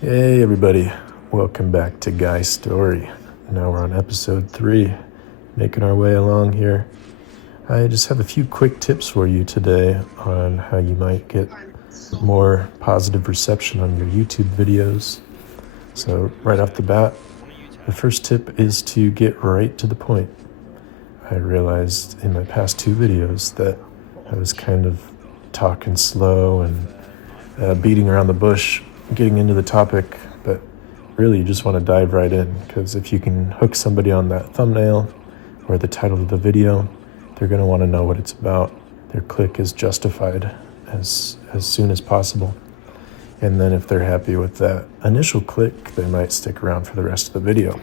Hey everybody, welcome back to Guy's Story. Now we're on episode 3, making our way along here. I just have a few quick tips for you today on how you might get more positive reception on your YouTube videos. So right off the bat, the first tip is to get right to the point. I realized in my past 2 videos that I was kind of talking slow and beating around the bush, getting into the topic, but really you just want to dive right in, because if you can hook somebody on that thumbnail or the title of the video, they're going to want to know what it's about. Their click is justified as soon as possible. And then if they're happy with that initial click, they might stick around for the rest of the video.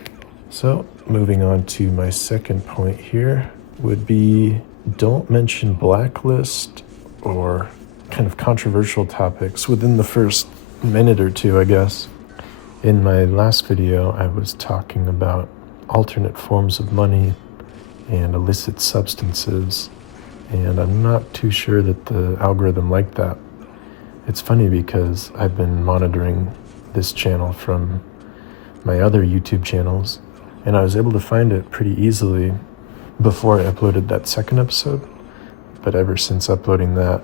So moving on to my second point here would be, don't mention blacklist or kind of controversial topics within the first minute or two, I guess. In my last video, I was talking about alternate forms of money and illicit substances, and I'm not too sure that the algorithm liked that. It's funny because I've been monitoring this channel from my other YouTube channels, and I was able to find it pretty easily before I uploaded that second episode, but ever since uploading that,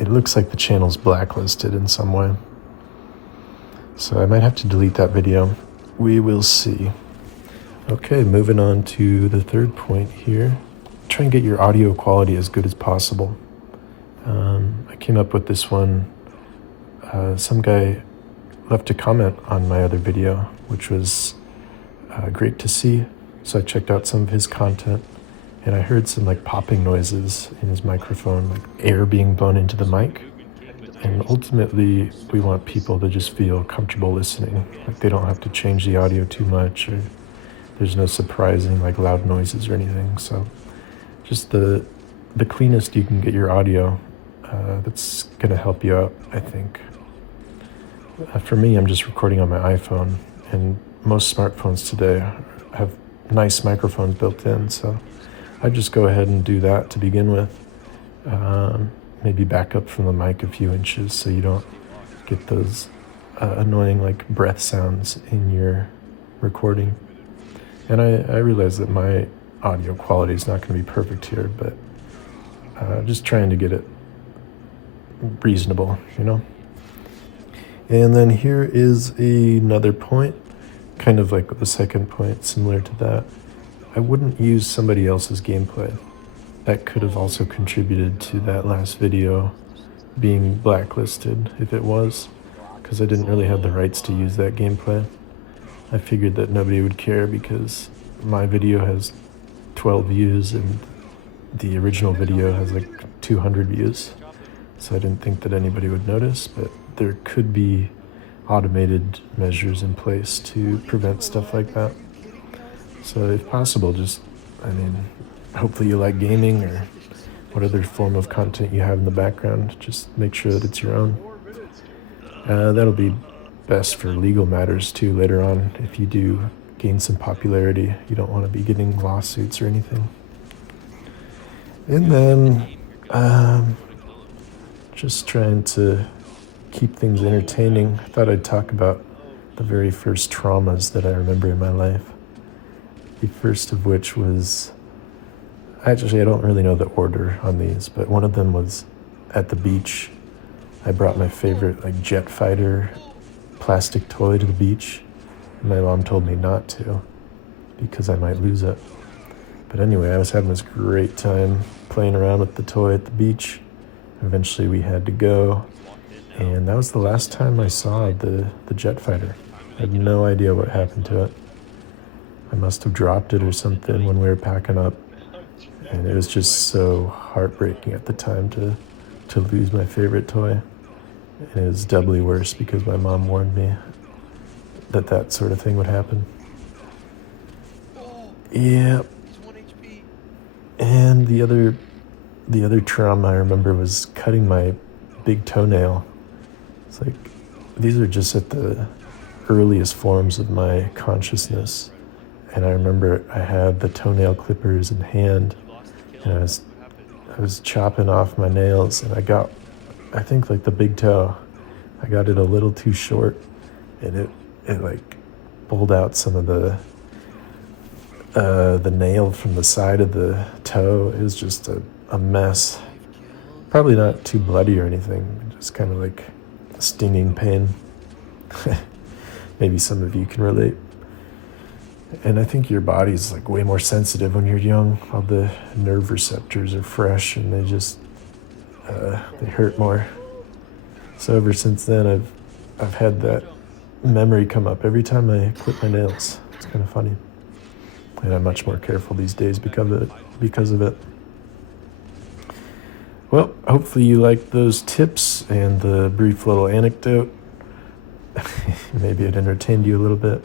it looks like the channel's blacklisted in some way. So I might have to delete that video. We will see. Okay, moving on to the third point here. Try and get your audio quality as good as possible. I came up with this one. Some guy left a comment on my other video, which was great to see. So I checked out some of his content, and I heard some popping noises in his microphone, like air being blown into the mic. And ultimately, we want people to just feel comfortable listening. Like they don't have to change the audio too much, or there's no surprising loud noises or anything. So just the cleanest you can get your audio, that's going to help you out, I think. For me, I'm just recording on my iPhone, and most smartphones today have nice microphones built in, so I just go ahead and do that to begin with. Maybe back up from the mic a few inches so you don't get those annoying breath sounds in your recording. And I realize that my audio quality is not going to be perfect here, but just trying to get it reasonable, And then here is another point, kind of like the second point, similar to that. I wouldn't use somebody else's gameplay. That could have also contributed to that last video being blacklisted, if it was, because I didn't really have the rights to use that gameplay. I figured that nobody would care because my video has 12 views and the original video has 200 views. So I didn't think that anybody would notice, but there could be automated measures in place to prevent stuff like that. So if possible, hopefully you like gaming or what other form of content you have in the background, just make sure that it's your own. That'll be best for legal matters too later on. If you do gain some popularity, you don't want to be getting lawsuits or anything. And then just trying to keep things entertaining. I thought I'd talk about the very first traumas that I remember in my life. The first of which was, actually I don't really know the order on these, but one of them was at the beach. I brought my favorite jet fighter plastic toy to the beach, and my mom told me not to because I might lose it. But anyway, I was having this great time playing around with the toy at the beach. Eventually we had to go, and that was the last time I saw the jet fighter. I had no idea what happened to it. I must have dropped it or something when we were packing up, and it was just so heartbreaking at the time to lose my favorite toy. And it was doubly worse because my mom warned me that sort of thing would happen. Yeah. And the other trauma I remember was cutting my big toenail. It's these are just at the earliest forms of my consciousness. And I remember I had the toenail clippers in hand, and I was chopping off my nails, and I got, I think the big toe I got it a little too short, and it like pulled out some of the nail from the side of the toe. It was just a mess. Probably not too bloody or anything, just kind of like a stinging pain. Maybe some of you can relate. And I think your body's like way more sensitive when you're young. All the nerve receptors are fresh and they just they hurt more. So ever since then, I've had that memory come up every time I clip my nails. It's kind of funny. And I'm much more careful these days because of it. Well, hopefully you liked those tips and the brief little anecdote. Maybe it entertained you a little bit.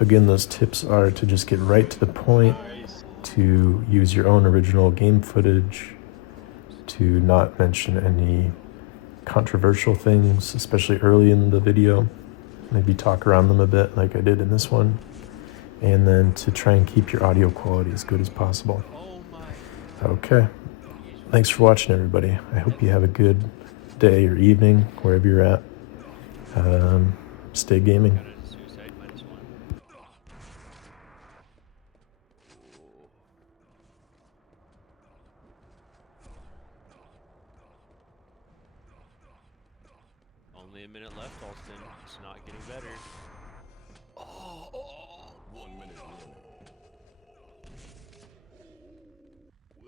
Again, those tips are to just get right to the point, to use your own original game footage, to not mention any controversial things, especially early in the video. Maybe talk around them a bit like I did in this one. And then to try and keep your audio quality as good as possible. Okay. Thanks for watching, everybody. I hope you have a good day or evening, wherever you're at. Stay gaming. Only a minute left, Alston. It's not getting better. Oh, 1 minute.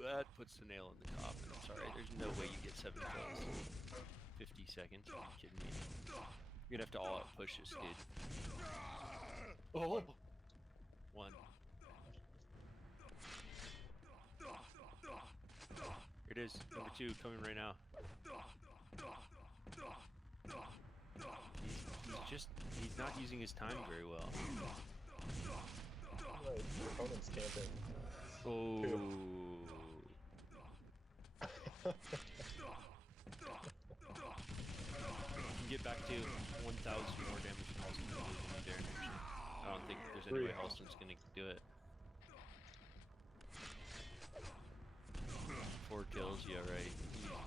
That puts the nail in the coffin. I'm sorry. There's no way you get 7 kills. 50 seconds. Are you kidding me? You're gonna have to all out push this, dude. Oh! 1. Here it is. Number 2 coming right now. He's not using his time very well. Right, your opponent's camping. Oh. You can get back to 1,000 more damage than Halston can do when you dare next. I don't think there's any way Halston's gonna do it. 4 kills, yeah, right.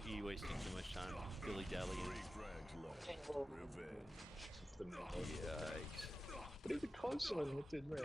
He wasted too much time dilly-dallying. Just the Yikes. But he's a console, what did man?